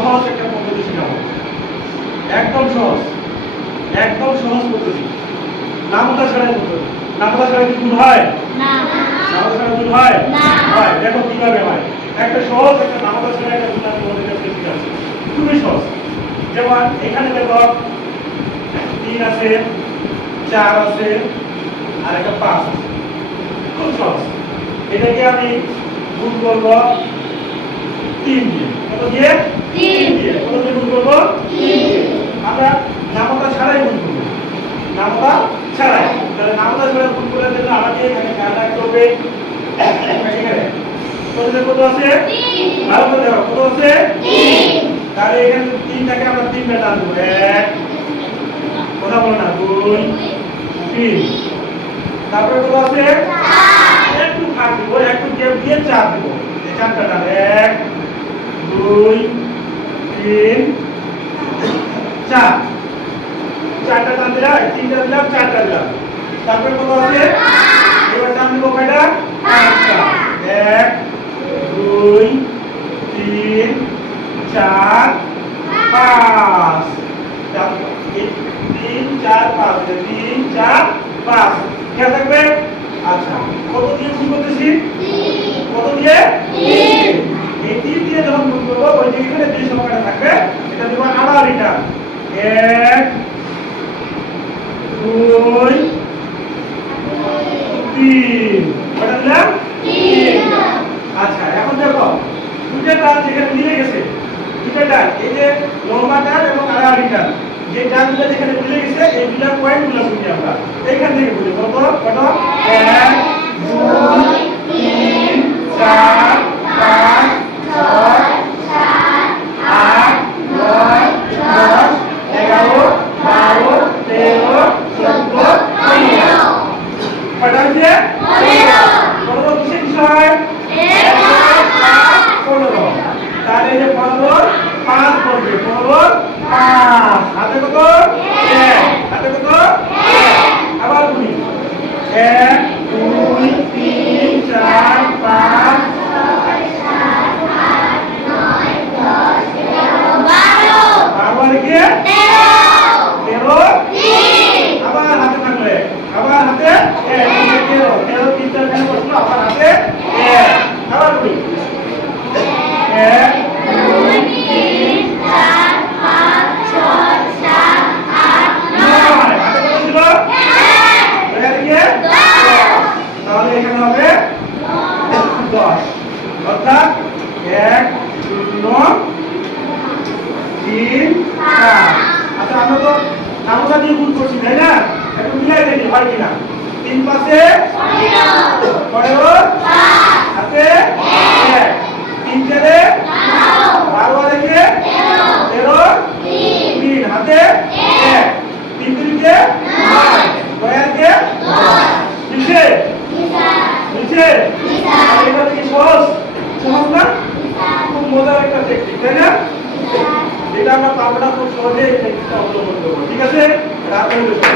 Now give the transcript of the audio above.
সহজ একটা পদ্ধতি শেখাবো, একদম সহজ, একদম সহজ পদ্ধতি। নামতা ছাড়াই পদ্ধতি। নামতা ছাড়াই কি গুণ হয়? না। নামতা ছাড়া গুণ হয়? না। হয়। দেখো কিভাবে হয়। একটা সহজ একটা নামতা ছাড়া একটা গুণ আমি তোমাদের কাছে শেখাচ্ছি। খুবই সহজ। যেমন এখানে দেখো 3 আছে, 4 আছে, আর একটা 5 আছে। খুব সহজ। এটাকে আমি গুণ করব 3 দিয়ে। কত দিয়ে? 3 দিয়ে। কত দিয়ে গুণ করব? 3 দিয়ে। আমরা নামতা ছাড়াই গুণ করব। নামতা ছাড়াই। তাহলে নামতা ছাড়া গুণ করার জন্য আমাকে এখানে খেয়াল রাখতে হবে এখানে কত আছে? 3। ভালো করে দেখো কত আছে? 3। তাহলে এখানে 3টাকে আমরা 3 টা টান দেব। 1 কথা বলো না 2 3। তারপরে কত আছে? 4। একটু ফাঁক দিব, একটু গ্যাপ দিয়ে 4 দিব। এই 4টা টান 1 2 3 4। 4টা টান দিলাম, 3টা দিলাম, 4টা দিলাম। তারপরে কত আছে? এবার টান দিব কয়টা? 5টা। 1 2 3 4 5। 3 4 5 3 4 5 খেয়াল থাকবে। আচ্ছা কত দিয়ে গুণ করতেছি? 3। কত দিয়ে? 3। এই 3 দিয়ে যখন গুণ করব ওই যে এখানে যে সংখ্যাটা থাকবে এটা দেব আড়াআড়িটা। 1 2 3। কয়টা দিলাম? 3। আচ্ছা এখন দেখো দুইটা টান যেখানে মিলে গেছে, দুইটা টান এই যে লম্বা টান এবং আড়াআড়ি টান, যে টানগুলো যেখানে মিলে গেছে এই দুইটা পয়েন্টগুলো শুনি আমরা এইখান থেকে বলি। কত কত? 1 2 3 4 5 6 7 8 9 10 11 12 13 14 15। কয়টা হয়েছে? 15। 15 কিসের বিষয়? 15। তাহলে এই যে 15 5 করবে। 15 5 হাতে কত? 1 হাতে কত? 1 আবার গুনি 1 2 3 4 5 6 7 8 9 10 11 12 12 কি 13 3 আবার হাতে থাকলে আবার হাতে 1 13 13 তিনটা কেন বসলো আবার হাতে 1 আবার গুনি 1 2 3 4 5 6 7 8 9 হাতে কত ছিল? 1 এর কি 10। তাহলে এখানে হবে 10 অর্থাৎ 1 0 3 4। আচ্ছা আমরা তো নামতা দিয়ে গুণ করছি তাই না? একটু মিলাই দেখি হয় কিনা। 3 পাশে 15 হাতে 1 3 চারে 12 রেখে 13 3 হাতে 1 3 তিরিকে 9 2 কে 10 নিচে নিচে এটা কি সহজ? সহজ না? খুব মজার একটা টেকনিক তাই না? এটা আমরা পারবো না খুব সহজে এই টেকনিকটা অবলম্বন করবো। ঠিক আছে? রাত হয়ে গেছে।